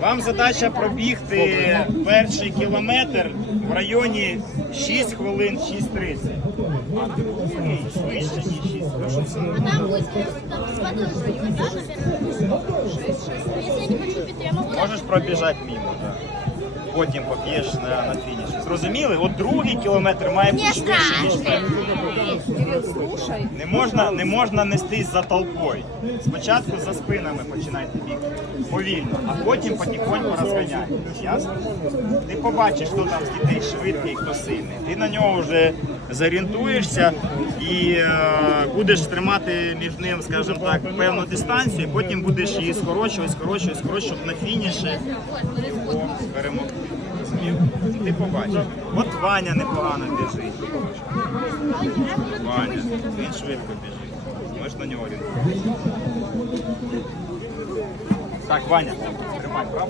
Вам задача пробігти перший кілометр в районі 6 хвилин 6.30. А другий швидше, ніж 6. Ну. А там будет там с водой вроде да, наверное? Шесть, шесть. Ну, Если я не хочу пить, я могу... Можеш пробіжати мимо, так. Потім поп'єш на, на фініші. Зрозуміли? От другий кілометр має бути швидше, ніж перший. Слушай. Не можна, не можна нестись за толпою. Спочатку за спинами починайте бігти. Повільно, а потім потихоньку розганяйте. Ясно? Ти побачиш, хто там з дітей швидкий, хто сильний. Ти на нього вже зорієнтуєшся і е, будеш тримати між ним, скажімо так, певну дистанцію, потім будеш її скорочувати, скорочувати, скорочувати, на фініші перемогти. Ти побачиш. От Ваня непогано біжить. Ваня, він швидко біжить. Можеш на нього орієнтуватися. Так, Ваня, тримай правду.